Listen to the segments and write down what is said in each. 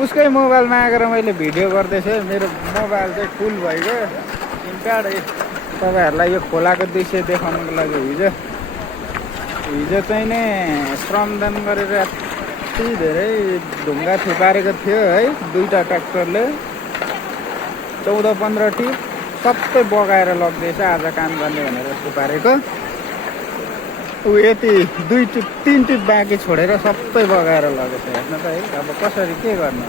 उसकै मोबाइलमा आएर मैले भिडियो गर्दैछु। मेरो मोबाइल चाहिँ फुल भइगयो सिम कार्ड। तपाईँहरूलाई यो खोलाको दृश्य देखाउनुको लागि हिजो चाहिँ नै श्रमदान गरेर यति धेरै ढुङ्गा थुपारेको थियो है। दुईवटा ट्र्याक्टरले 14-15 टिप सबै बगाएर लग्दैछ। आज काम गर्ने भनेर थुपारेको ऊ यति 2 टिप 3 टिप बाँकी छोडेर सबै बगाएर लगेछ। हेर्नु त है, अब कसरी के गर्नु।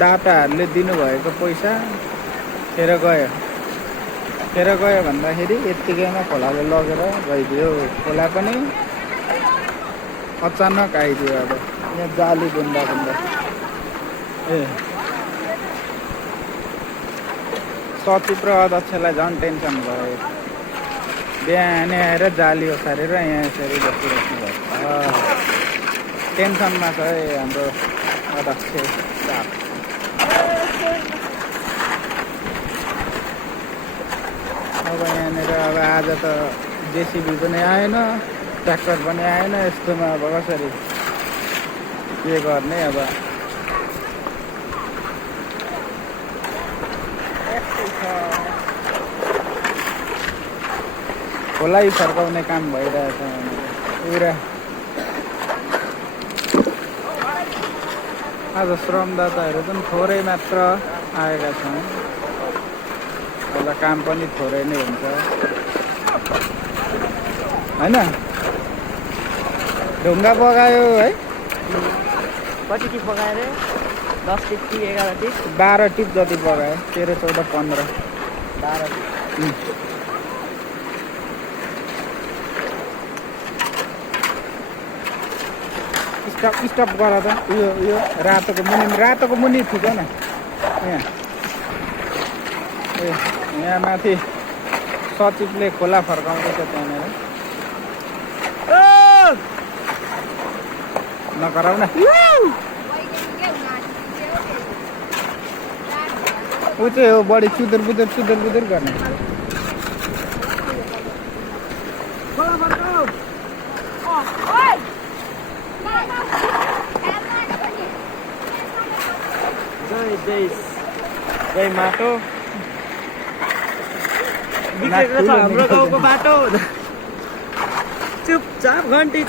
दाताहरूले दिनुभएको पैसा खेर गयो भन्दाखेरि यत्तिकैमा खोलाले लगेर गइदियो। खोला पनि अचानक आइदियो। अब यहाँ जाली बुन्दा सचिव र अध्यक्षलाई झन् टेन्सन भयो। बिहानै आएर जाली ओसारेर यहाँ यसरी बसिरहेको भयो। टेन्सनमा छ है हाम्रो अध्यक्ष साहब। अब यहाँनिर अब आज त जेसिबी पनि आएन, ट्र्याक्टर पनि आएन। यस्तोमा अब कसरी के गर्ने। अब खोलै फर्काउने काम भइरहेछ। आज श्रमदाताहरू पनि थोरै मात्र आएका छन्। काम पनि थोरै नै हुन्छ होइन। ढुङ्गा बगायो है। कति टिप बगाएर 10 टिप कि 11 टिप 12 टिप जति बगायो। 13, 14, 15 12 टिप। स्टप गर त। यो रातोको मुनि थिच न। यहाँ माथि सचिवले खोला फर्काउँदैछ त्यहाँनिर। नकराउ न। ऊ चाहिँ हो बढी चुदर बुदर गर्ने। जय माटो बिग्रेको छ हाम्रो गाउँको बाटो। चुपचाप घन्टी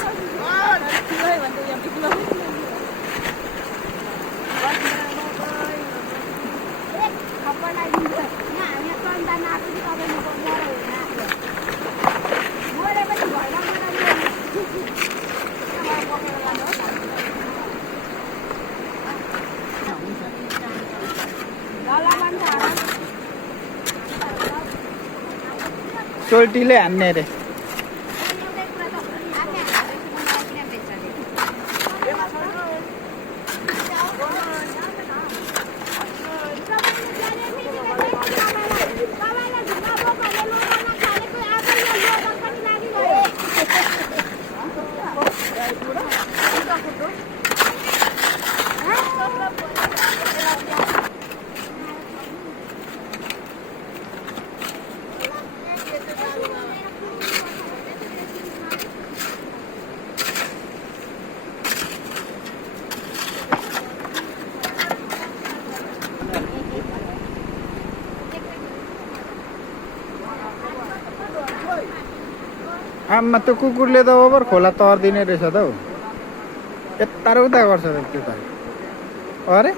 चोल्टीले हान्ने रे। आमा त्यो कुकुरले त ओभर खोला तर्दिने रहेछ त हौ। यता र उता गर्छ त्यो त। अरे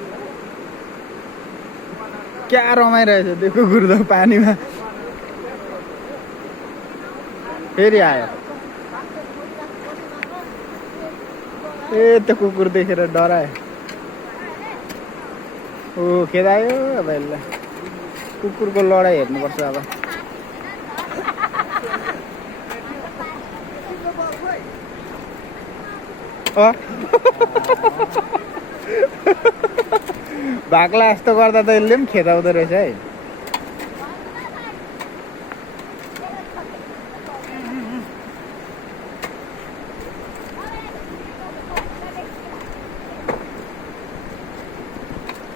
क्या रमाइरहेछ त्यो कुकुर त पानीमा। फेरि आयो। ए त्यो कुकुर देखेर डरायो। ओ खेदायो। अब यसलाई कुकुरको लडाइँ हेर्नुपर्छ अब। भाग्ला जस्तो गर्दा त यसले पनि खेदाउँदो रहेछ है।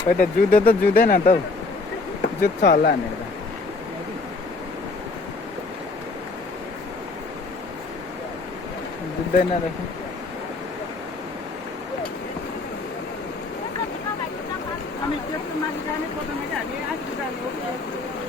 खै त जुधो त जुँदैन त हौ। जुत्छ होला नि त। जुत्दैन रहेछ। हामी त्यस्तो माथि जाने प्रथम हामी आइपुग्नु